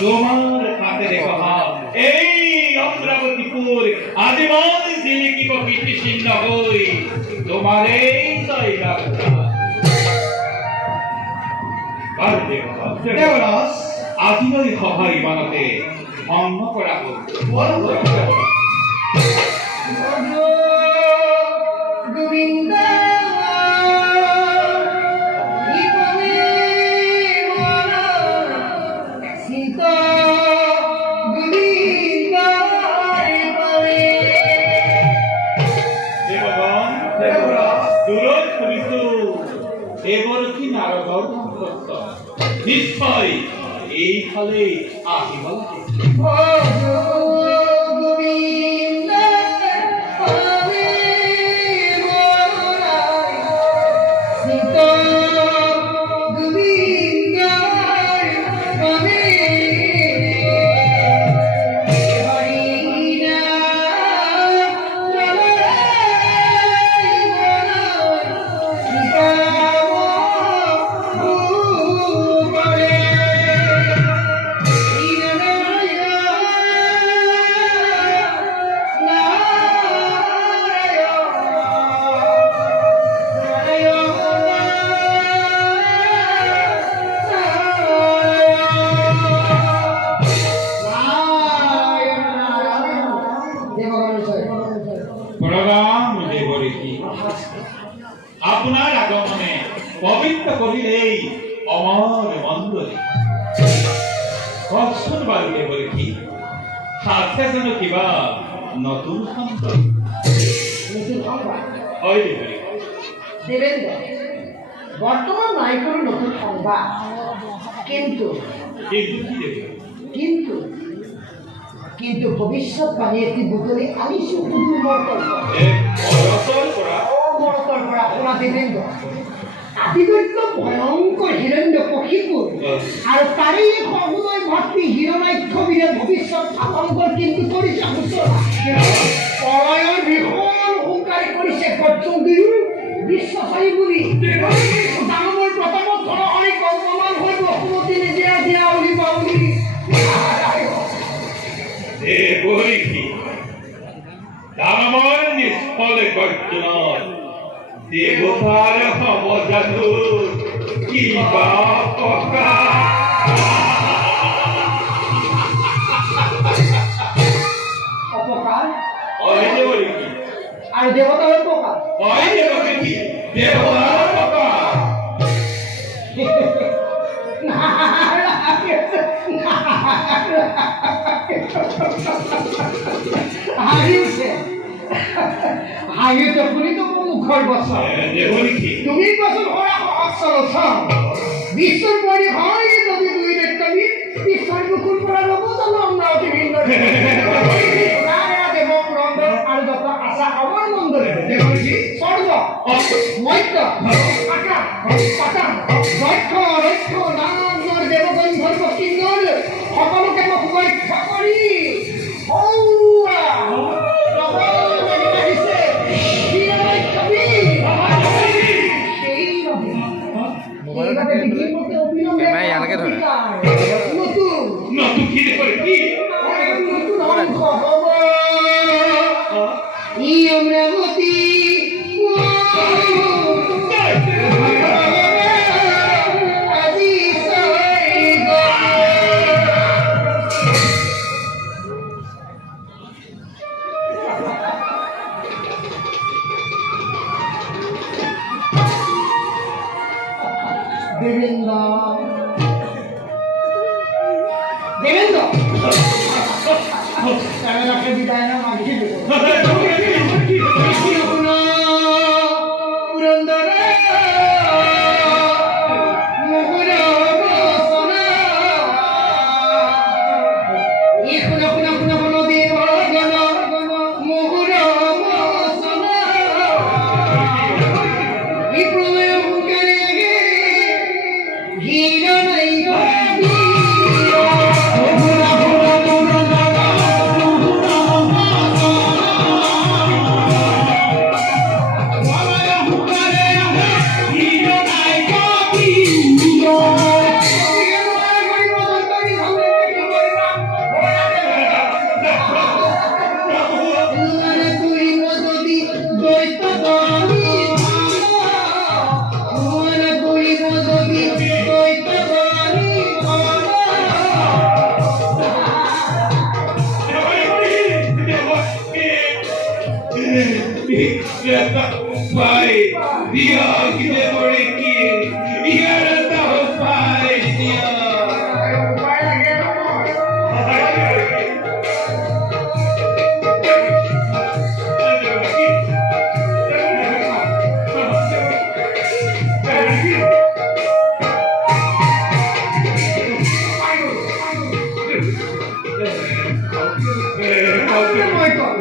তোমার হাতে রেখা এই অমরাবতীপুর আদিমান জিলিকিব কীর্তিচিহ্ন হই তোমার এই জায়গা দেবদাস আজিলৈ সহায় ইমানতে ভংগ কৰা হ'ল গোবিন্দ এগরকি নারদর ভক্ত নিশ্চয় এইফালে আহিব গোবিন্দ আপনার আগমনে পবিত্র করিলেই অমর মন্দরে কখন বাড়িতে বলেছি সাথে যেন কিবা নতুন সন্তান দেবেন্দ্র বর্তমান নাই কোনো নতুন সংবাদ কিন্তু কিন্তু কিন্তু ভবিষ্যৎবাণী এটি বুটলি আনিছো অমরতর পৰা শুনা দেবেন্দ্র আদিদৈত্য ভয়ঙ্কর হিরণ্য পক্ষীপুর আর তারই সগুণয় ভক্তি হিরণাক্ষবীরে ভবিষ্যৎ আতঙ্কর কিন্তু করিছে প্রলয়ৰ ভীষণ হুংকাৰী কৰিছে গৰ্জন দুয়ো বিশ্বাসী বুলি দানৱৰ প্ৰতাপত ধৰণী কল্পমান হৈ বসুমতী নিজে দিয়া উলিবা বুলি দানৱৰ নিষ্ফলে গৰ্জনত দেবতার অবজানু কিবা কথা অপকার আর দেবতার অপকার দেবতার অপকার হাইতে শুনি তো মুখৰ বচা তুমি কোৱাচোন হয় অচল বিশ্বৰ পৰি হয় যদি দুই ব্যক্তি বিশ্বৰ মুখৰ পৰা ল'ব জানো অমৰাৱতী ভিন্ন আৰু যত আশা আমাৰ মন্দৰে স্বৰ্গ মধ্য আকাশ পাতাল ৰক্ষ ৰক্ষ নামৰ দেৱগন্ধৰ কিন্নৰ সকলোকে মই সুৰক্ষা কৰি এটা উপায় দিয়ক যে মরে কি ইয়াৰ এটা উপায় দিয়ক উপায় লাগে নহয়। মই কওঁ,